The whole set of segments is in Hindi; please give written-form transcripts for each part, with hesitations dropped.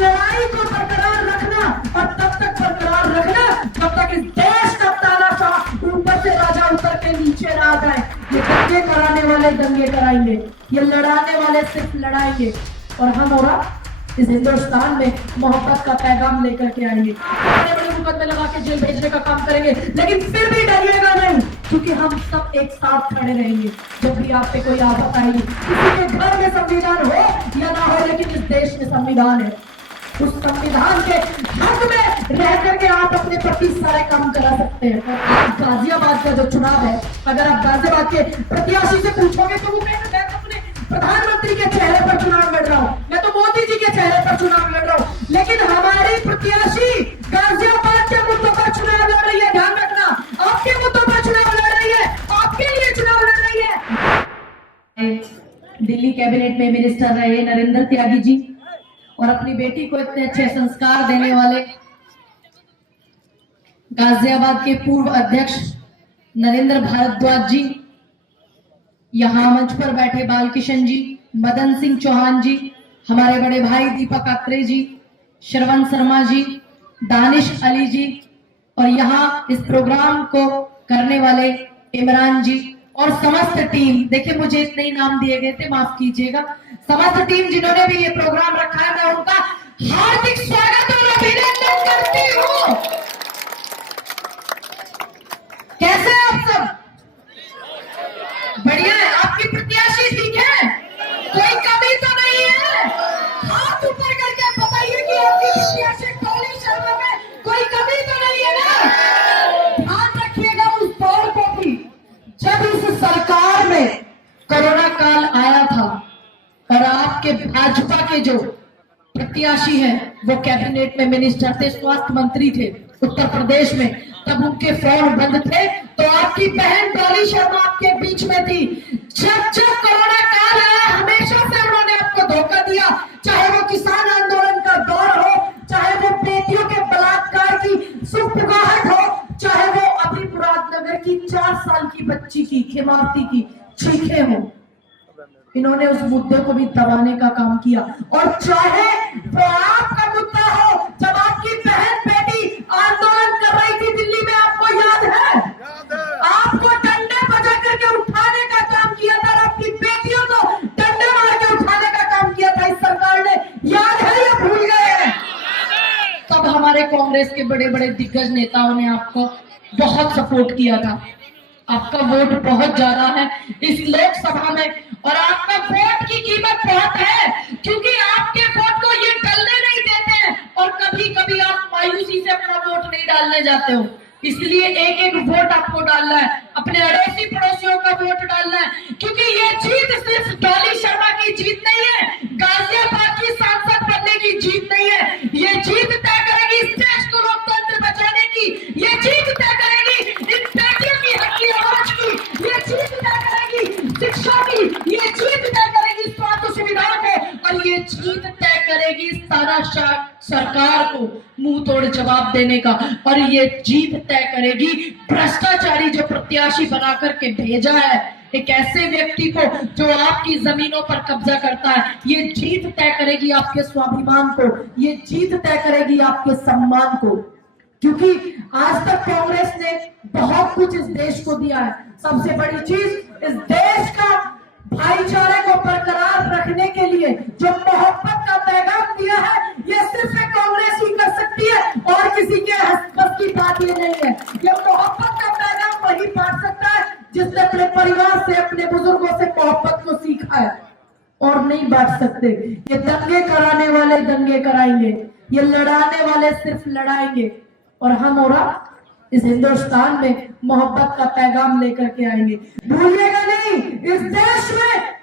लड़ाई को बरकरार रखना और तब तक बरकरार रखना जब तक इस देश का तानाशाह ऊपर से राजा उतर के नीचे ना आ जाए। ये दंगे कराने वाले दंगे कराएंगे, ये लड़ाने वाले सिर्फ लड़ाएंगे, और हम और इस हिंदुस्तान में मोहब्बत का पैगाम लेकर के आएंगे। बड़े बड़े मुकदमे लगा के जेल भेजने का काम करेंगे, लेकिन फिर भी डरिएगा नहीं, क्योंकि हम सब एक साथ खड़े रहेंगे। जब भी आप पे कोई आफत आएगी, किसी के घर में संविधान हो या ना हो, लेकिन इस देश में संविधान है। उस संविधान के हक में रह करके आप अपने प्रति सारे काम करा सकते हैं। आज गाजियाबाद का जो चुनाव है, अगर आप गाजियाबाद के प्रत्याशी से पूछोगे तो वो कहेंगे मैं तो अपने प्रधानमंत्री के चेहरे पर चुनाव लड़ रहा हूँ, मैं तो मोदी जी के चेहरे पर चुनाव लड़ रहा हूँ। लेकिन हमारी प्रत्याशी गाजियाबाद के मुद्दों पर चुनाव लड़ रही है। ध्यान रखना, आपके मुद्दों पर चुनाव लड़ रही है, आपके लिए चुनाव लड़ रही है। दिल्ली कैबिनेट में मिनिस्टर रहे नरेंद्र त्यागी जी, और अपनी बेटी को इतने अच्छे संस्कार देने वाले गाजियाबाद के पूर्व अध्यक्ष नरेंद्र भारद्वाज जी, यहाँ मंच पर बैठे बालकिशन जी, मदन सिंह चौहान जी, हमारे बड़े भाई दीपक आत्रे जी, श्रवण शर्मा जी, दानिश अली जी, और यहाँ इस प्रोग्राम को करने वाले इमरान जी और समस्त टीम। देखिए मुझे इतने ही नाम दिए गए थे, माफ कीजिएगा। समस्त टीम जिन्होंने भी ये प्रोग्राम रखा है, मैं उनका हार्दिक स्वागत और अभिनंदन करती हूँ। कैसे हैं आप सब? बढ़िया है। आपकी प्रत्याशी ठीक है? कोई कमी तो नहीं है? हाथ ऊपर करके बताइए कि आपकी प्रत्याशी डॉली शर्मा में कोई कमी तो नहीं है ना? ध्यान रखिएगा उस दौर को भी जब इस सरकार में कोरोना काल आया था और आपके भाजपा के जो प्रत्याशी हैं वो कैबिनेट में मिनिस्टर थे, स्वास्थ्य मंत्री थे उत्तर प्रदेश में, तब उनके फोन बंद थे, तो आपकी बहन डॉली शर्मा आपके बीच में थी। जब जब कोरोना काल आया, हमेशा से उन्होंने आपको धोखा दिया, चाहे वो किसान आंदोलन का दौर हो, चाहे वो बेटियों के बलात्कार की सुगबुगाहट हो, चाहे वो अभी मुरादनगर की 4 साल की बच्ची की खेमावती की चीखें हो, इन्होंने उस मुद्दे को भी दबाने का काम किया। और चाहे वो आपका मुद्दा हो, जब आपकी बहन बेटी आंदोलन कर रही थी दिल्ली में, आपको याद है? आपको डंडे बजा करके उठाने का काम किया था, आपकी बेटियों को डंडे मार के उठाने का काम किया था इस सरकार ने। याद है या भूल गए? तब हमारे कांग्रेस के बड़े बड़े दिग्गज नेताओं ने आपको बहुत सपोर्ट किया था। आपका वोट बहुत ज्यादा है इस लोकसभा में, और आपका वोट की कीमत बहुत है, क्योंकि आपके वोट को ये डलने नहीं देते हैं, और कभी कभी आप मायूसी से अपना वोट नहीं डालने जाते हो। इसलिए एक एक वोट आपको डालना है, अपने अड़ोसी पड़ोसियों का वोट डालना है, क्योंकि ये जीत सिर्फ डॉली शर्मा की जीत नहीं है, गाजियाबाद की सांसद बनने की जीत नहीं है। ये जीत तय करेगी इस देश को लोकतंत्र बचाने की, ये जीत तय करेगी इन बेटियों की हक की आवाज की, ये जीत तय करेगी शिक्षा की, ये जीत तय करेगी स्वास्थ्य सुविधाओं को, और ये जीत तय करेगी तानाशाह सरकार को मुंह तोड़ जवाब देने का, और ये जीत तय करेगी भ्रष्टाचारी जो प्रत्याशी बना करके भेजा है, एक ऐसे व्यक्ति को जो आपकी जमीनों पर कब्जा करता है। ये जीत तय करेगी आपके स्वाभिमान को, ये जीत तय करेगी आपके सम्मान को, क्योंकि आज तक कांग्रेस ने बहुत कुछ इस देश को दिया है। सबसे बड़ी चीज इस देश का भाईचारे को बरकरार रखने के लिए जो मोहब्बत का पैगाम दिया है, ये सिर्फ कांग्रेस ही कर सकती है, और किसी के बस की बात ये नहीं है। ये मोहब्बत का पैगाम वही बांट सकता है जिसने अपने परिवार से, अपने बुजुर्गों से मोहब्बत को सीखा है, और नहीं बांट सकते। ये दंगे कराने वाले दंगे कराएंगे, ये लड़ाने वाले सिर्फ लड़ाएंगे, और हम और इस हिंदुस्तान में मोहब्बत का पैगाम लेकर के आएंगे। भूलिएगा नहीं, इस देश में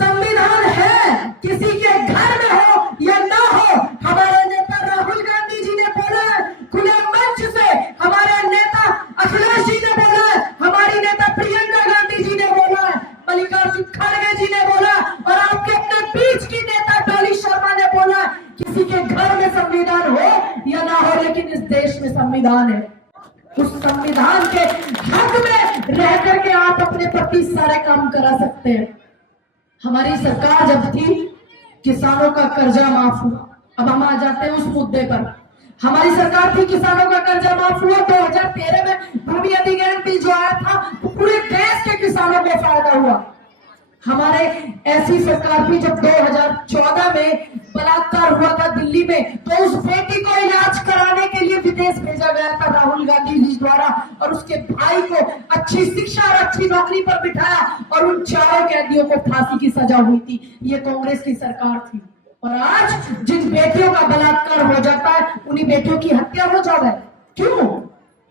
संविधान है, किसी के घर में हो या ना हो। हमारे नेता राहुल गांधी जी ने बोला है खुले मंच से, हमारे नेता अखिलेश जी ने बोला है, हमारी नेता प्रियंका गांधी जी ने बोला है, मल्लिकार्जुन खड़गे जी ने बोला, और आपके अपने बीच की नेता डॉली शर्मा ने बोला, किसी के घर में संविधान हो या ना हो, लेकिन इस देश में संविधान है। उस संविधान के हक में रह करके आप अपने प्रति सारे काम करा सकते हैं। हमारी सरकार जब थी, किसानों का कर्जा माफ हुआ, अब हम आ जाते हैं उस मुद्दे पर। हमारी सरकार थी, किसानों का कर्जा माफ हुआ 2013 में। भूमि अधिग्रहण बिल जो आया था तो पूरे देश के किसानों को फायदा हुआ। हमारे ऐसी सरकार थी जब 2014 में बलात्कार हुआ था दिल्ली में, तो उस बेटी को इलाज कराने के लिए विदेश भेजा गया था राहुल गांधी जी द्वारा, और उसके भाई को अच्छी शिक्षा और अच्छी नौकरी पर बिठाया और उन चारों कैदियों को फांसी की सजा हुई थी। ये कांग्रेस की सरकार थी। और आज जिन बेटियों का बलात्कार हो जाता है उन्हीं बेटियों की हत्या हो जाता है। क्यों?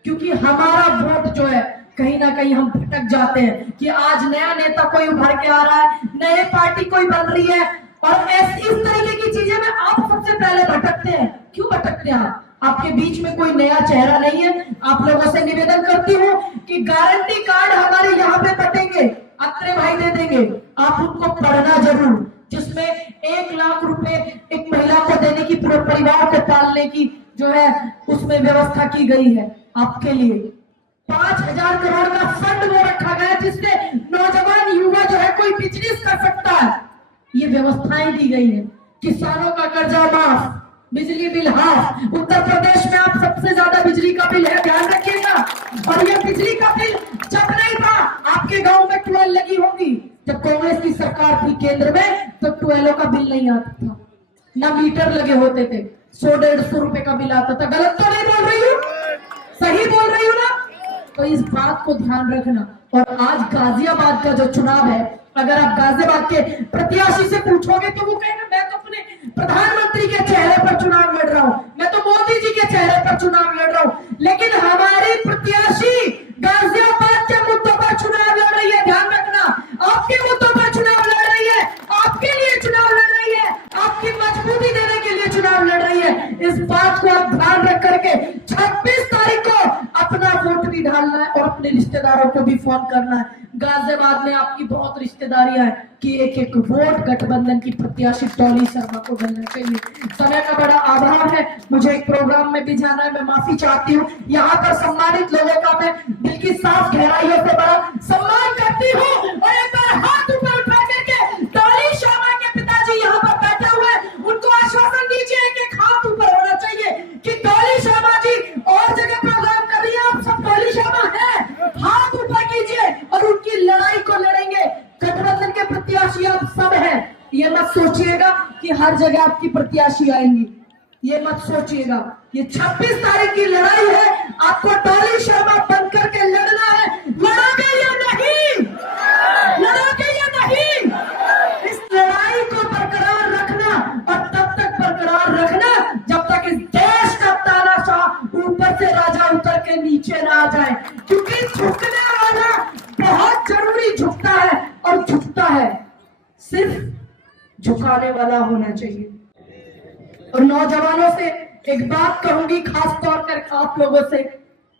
क्योंकि हमारा वोट जो है कहीं ना कहीं हम भटक जाते हैं कि आज नया नेता कोई उभर के आ रहा है, नए पार्टी कोई बन रही है, और इस तरीके की चीजें में आप सबसे पहले भटकते हैं। क्यों भटकते हैं आप? आपके बीच में कोई नया चेहरा नहीं है। आप लोगों से निवेदन करती हूँ कि गारंटी कार्ड हमारे यहाँ पे बटेंगे, अत्रे भाई दे देंगे, आप उनको पढ़ना जरूर, जिसमें 1 लाख रुपए एक महिला को देने की, पूरे परिवार को पालने की जो है उसमें व्यवस्था की गई है आपके लिए। 5,000 करोड़ का फंड वो रखा गया जिससे नौजवान युवा जो है कोई बिजनेस कर सकता है। ये व्यवस्थाएं दी गई है। किसानों का कर्जा माफ, बिजली बिल हाफ। उत्तर प्रदेश में आप सबसे ज्यादा बिजली का बिल है, ध्यान रखिएगा। और ये बिजली का बिल जब नहीं था आपके गांव में ट्यूबवेल लगी होगी, जब कांग्रेस की सरकार थी केंद्र में तो ट्यूबवेलों का बिल नहीं आता था, ना मीटर लगे होते थे, 100-150 रुपए का बिल आता था। गलत तो नहीं बोल रही हूँ? सही बोल रही हूँ ना? तो इस बात को ध्यान रखना। और आज गाजियाबाद का जो चुनाव है, अगर आप गाजियाबाद के प्रत्याशी से पूछोगे तो वो कहेंगे मैं तो अपने प्रधानमंत्री के चेहरे पर चुनाव लड़ रहा हूं, मैं तो मोदी जी के चेहरे पर चुनाव लड़ रहा हूं। लेकिन हमारी प्रत्याशी गाजियाबाद के मुद्दों पर चुनाव लड़ रही है। ध्यान रखना, आपके मुद्दों पर चुनाव लड़ रही है, आपके लिए चुनाव लड़ रही है, आपकी मजबूती देने के लिए चुनाव लड़ रही है। इस बात को आप ध्यान रख करके 26 तारीख को अपना वोट भी डालना है और अपने रिश्तेदारों को भी फोन करना है। गाजियाबाद में आपकी बहुत रिश्तेदारियां हैं कि एक वोट गठबंधन की प्रत्याशी डॉली शर्मा को डालना चाहिए। समय का बड़ा अभाव है, मुझे एक प्रोग्राम में भी जाना है, मैं माफी चाहती हूँ। यहाँ पर सम्मानित लोगों का मैं दिल की साफ गहराइयों से बड़ा सम्मान करती हूँ। और एक बार हाथ ऊपर उठा करके डॉली शर्मा के पिताजी यहाँ पर बैठे हुए, उनको आश्वासन दीजिए कि हाथ ऊपर होना चाहिए कि डॉली शर्मा जी और जगह प्रोग्राम कर रही है, आप सब डॉली शर्मा है, हाथ ऊपर कीजिए और उनकी लड़ाई को लड़ेंगे। गठबंधन के प्रत्याशी आप सब हैं, ये मत सोचिएगा कि हर जगह आपकी प्रत्याशी आएंगी, ये मत सोचिएगा। ये 26 तारीख की लड़ाई है, आपको डॉली शर्मा बन करके लड़ना है। लड़ोगे या नहीं? लड़ोगे या नहीं? इस लड़ाई को बरकरार रखना और तब तक बरकरार रखना जब तक इस देश का तानाशाह ऊपर से राजा उतर के नीचे ना आ जाए। क्योंकि झुकने वाला बहुत जरूरी झुकता है, और झुकता है सिर्फ झुकाने वाला होना चाहिए। और नौजवानों से एक बात कहूंगी, खास तौर पर आप लोगों से,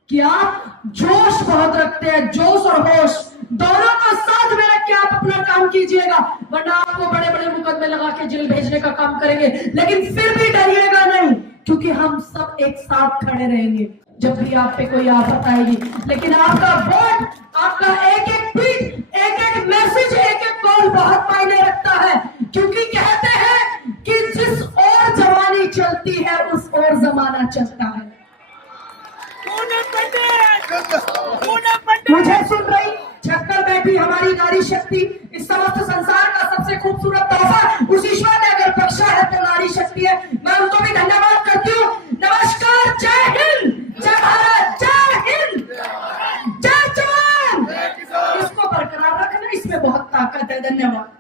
कि आप जोश बहुत रखते हैं, जोश और होश दोनों को साथ में रख के आप अपना काम कीजिएगा, वरना आपको बड़े बड़े मुकदमे लगा के जेल भेजने का काम करेंगे। लेकिन फिर भी डरिएगा नहीं, क्योंकि हम सब एक साथ खड़े रहेंगे जब भी आप पे कोई आफत आएगी। लेकिन आपका वोट, आपका एक एक ट्वीट, एक एक मैसेज, एक एक कॉल बहुत मायने रखता है। क्योंकि कहते हैं कि जिस ओर जवानी चलती है उस ओर जमाना चलता है। मुझे सुन रही छत पर बैठी हमारी नारी शक्ति, इस समस्त संसार का सबसे खूबसूरत तोहफा उस ईश्वर ने अगर बख्शा है तो नारी शक्ति है। मैं उनको भी धन्यवाद करती हूँ। नमस्कार, जय हिंद, जय भारत, जय हिंद, जय जवान। इसको बरकरार रखना, इसमें बहुत ताकत है। धन्यवाद।